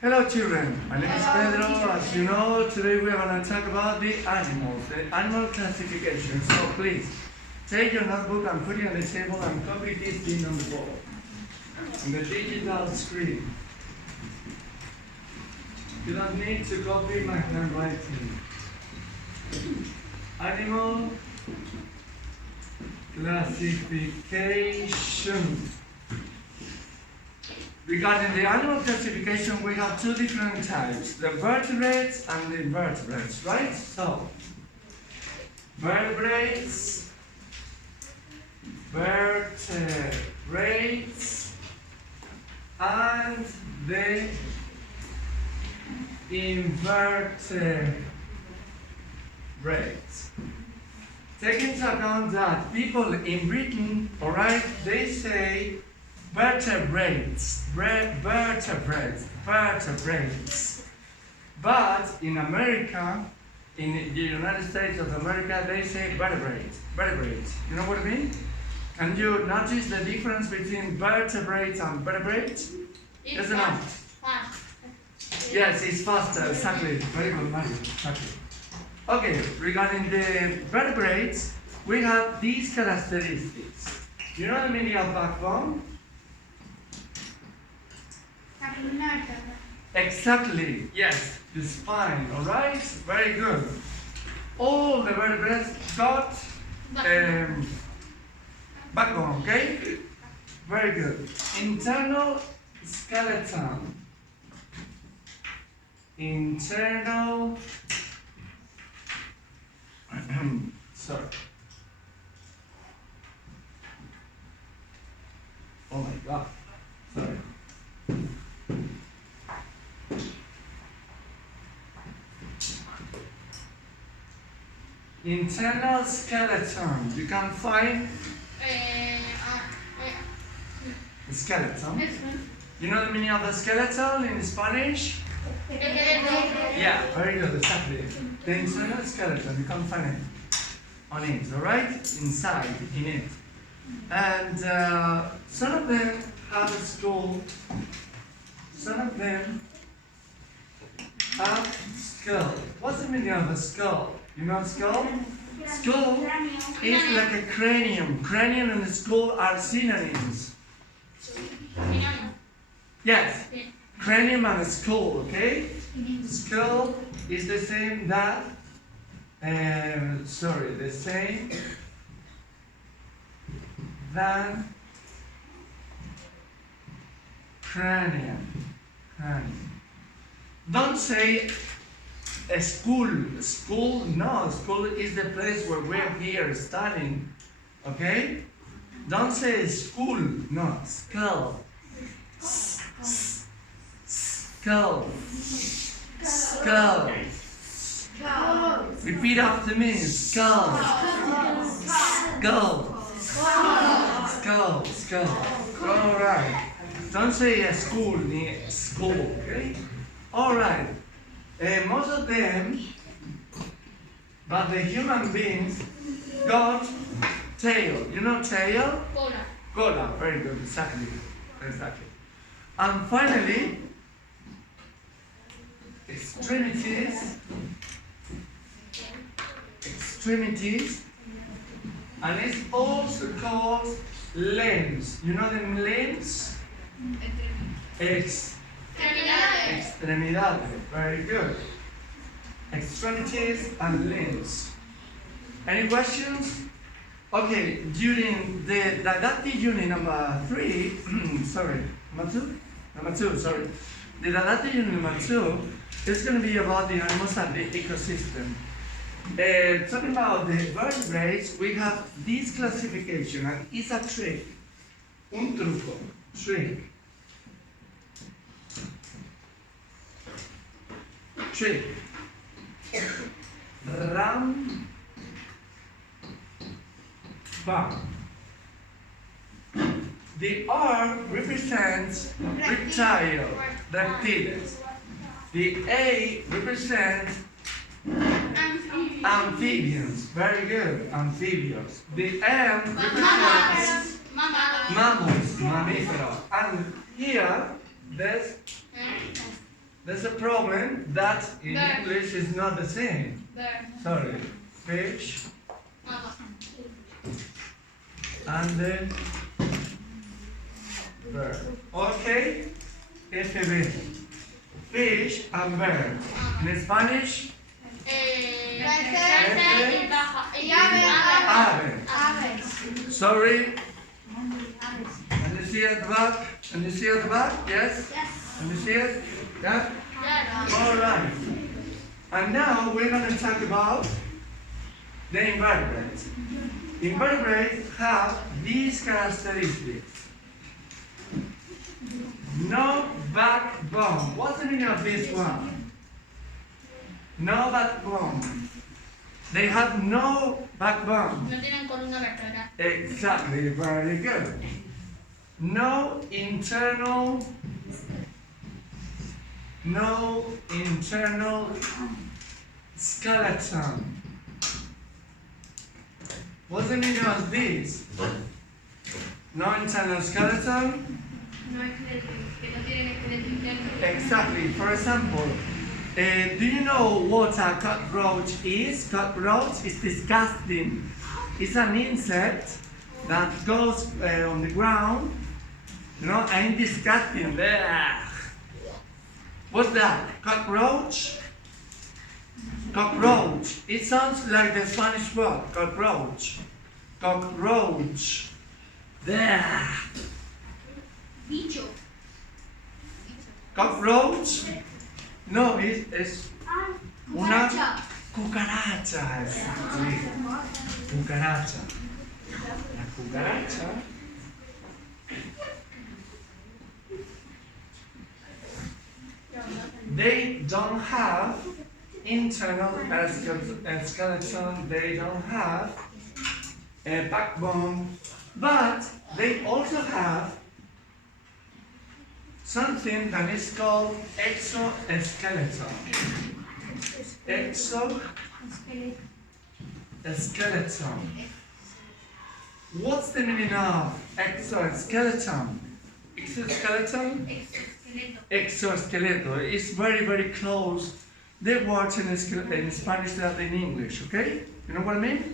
Hello children, my name is Pedro. As you know, today we are going to talk about the animals, the animal classification. So please, take your notebook and put it on the table and copy this thing on the board, on the digital screen. You don't need to copy my handwriting. Animal classification. Regarding the animal classification, we have two different types, the vertebrates and the invertebrates, right? So, vertebrates, and the invertebrates. Take into account that people in Britain, alright, they say vertebrates. But in America, in the United States of America, they say vertebrates. You know what I mean? Can you notice the difference between vertebrates and vertebrates? Yes or no? Yes, it's faster, exactly. Very good, Mario. Exactly. Okay, regarding the vertebrates, we have these characteristics. You know the meaning of backbone? Exactly, yes, the spine, alright? Very good. All the vertebrates got backbone, okay? Very good. Internal skeleton. Sorry. Oh my God, sorry. Internal skeleton. You can find the skeleton. You know the meaning of the skeleton in Spanish? Yeah, very good, exactly. The internal skeleton, you can find it on it, alright? Inside, in it. And some of them have a skull. Some of them have skull. What's the meaning of a skull? You know skull? Skull is like a cranium. Cranium and skull are synonyms. Yes. Cranium and skull, okay? Skull is the same that, the same than cranium. Don't say a school. School, no. School is the place where we're here studying, okay? Don't say school, no. Skull. Skull. Repeat after me. Skull. Alright. Don't say a school, okay? Alright. Most of them, but the human beings, got tail. You know tail? Cola. Very good. Exactly. And finally, extremities, and it's also called limbs. You know the limbs? Extremidades. Very good. Extremities and limbs. Any questions? Okay, during the didactic unit number 3, number two, the didactic unit number 2 is going to be about the animals and the ecosystem. Talking about the vertebrates, we have this classification, and it's a trick. Un truco. Trick. The R represents reptiles. The A represents amphibians. Very good, amphibians. The M represents mammals, mamíferos. And here, there's There's a problem that in English is not the same. Sorry. Fish and the bird. Okay? FB. Fish and bird. In Spanish? Ave. Sorry. And you see at the back? And you see at the back? Yes? And you see it? Yeah? Alright. And now we're going to talk about the invertebrates. Invertebrates have these characteristics. No backbone. What's the meaning of this one? No backbone. They have no backbone. No tienen columna vertebral. Exactly, very good. No internal skeleton. What's the meaning of this? No internal skeleton? No esqueleto, que no tienen esqueleto interno. Exactly. For example, do you know what a cockroach is? Cockroach is disgusting. It's an insect that goes on the ground, you know, and disgusting. Blech. What's that? Cockroach? Cockroach. It sounds like the Spanish word, cockroach. Cockroach. Blech. Bicho. Cockroach? No, it's una cucaracha. Exactly. Cucaracha. La cucaracha. They don't have internal skeleton, they don't have a backbone, but they also have something that is called exoskeleton. Exoskeleton. What's the meaning of exoskeleton? Exoskeleton? Exoskeleton. It's very, very close. The words in Spanish than in English, okay? You know what I mean?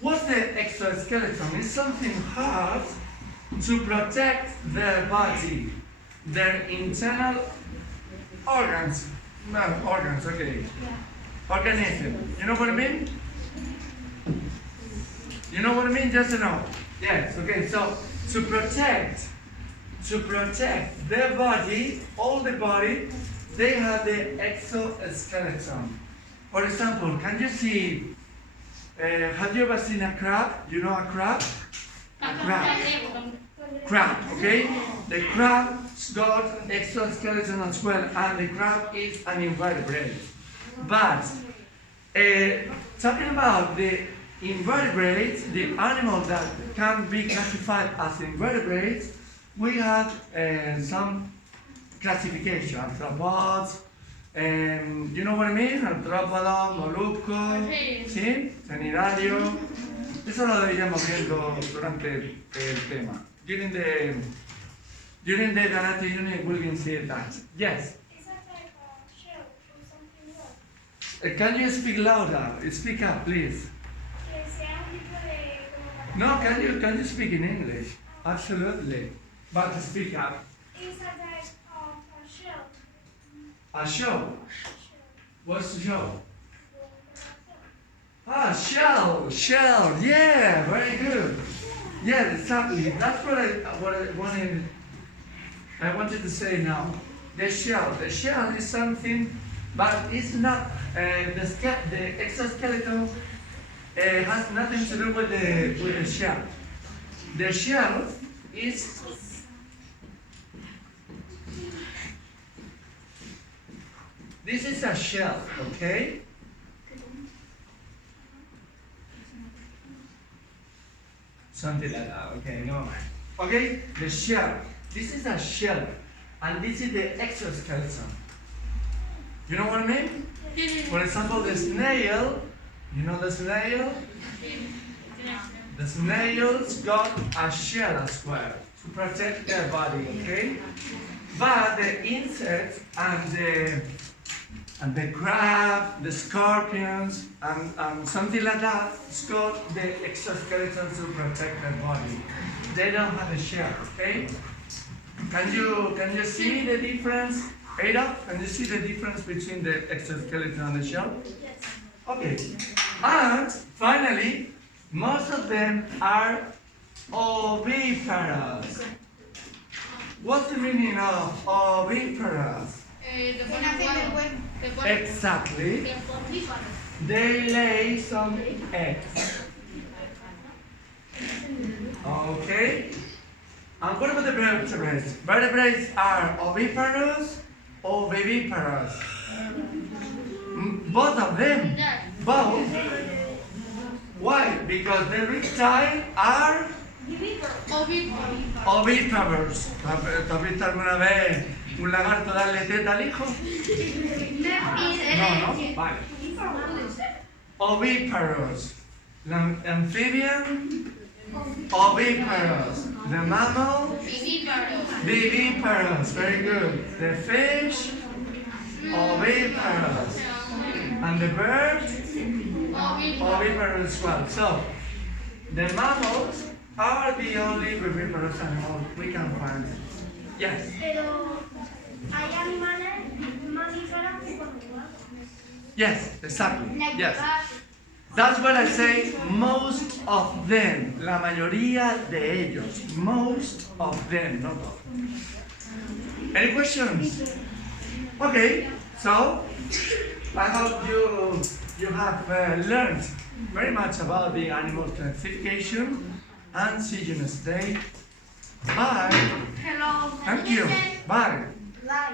What's the exoskeleton? It's something hard to protect their body, their internal organs. No, organs, okay. Organism. You know what I mean? You know what I mean? Yes or no? Yes, okay. So, to protect their body, all the body, they have the exoskeleton. For example, can you see, have you ever seen a crab? You know a crab? A crab. Crab, okay? The crab's got an exoskeleton as well, and the crab is an invertebrate. But, talking about the invertebrates, the animals that can be classified as invertebrates, we have some classification. Arthropods, you know what I mean? Artrópodos, moluscos, ¿sí? Cnidario. Eso lo iremos viendo durante el tema. During the Galactic unit, we will see that. Yes? Is that like a shell or something else? Can you speak louder? Speak up, please. Que sea un tipo de como No, can you speak in English? Absolutely. But speak up. Is that like a shell? A show. What's the show? Ah, shell. Yeah, very good. Yeah, exactly. That's what I wanted to say now. The shell. The shell is something, but it's not. The exoskeleton has nothing to do with the shell. The shell is. This is a shell, okay? Something like that, okay, no. Okay, the shell. This is a shell, and this is the exoskeleton. You know what I mean? For example, the snail, you know the snail? The snails got a shell as well to protect their body, okay? But the insects and the crab, the scorpions, and something like that, it's called the exoskeleton to protect the body. They don't have a shell, okay? Can you see the difference? Ada, can you see the difference between the exoskeleton and the shell? Yes. Okay. And finally, most of them are oviparous. What's the meaning of oviparous? Exactly. They lay some eggs. Okay. And what about the vertebrates? Vertebrates are oviparous or viviparous? Both of them. Both. Why? Because the reptiles are ovíparos. ¿Te has visto alguna vez un lagarto darle teta al hijo? No. Vale. Ovíparos. The amphibian, oviparous. The mammal, viviparous. Very good. The fish, oviparous. And the bird, oviparous as well. So, the mammals are the only viviparous animals we can find. Yes? Pero hay animales mamíferos que comen huevos. Yes, exactly. Yes. That's what I say, most of them. La mayoría de ellos. Most of them, not all. Any questions? Okay, so I hope you have learned very much about the animal classification, and see you next day. Bye. Hello. Thank you. Bye. Like.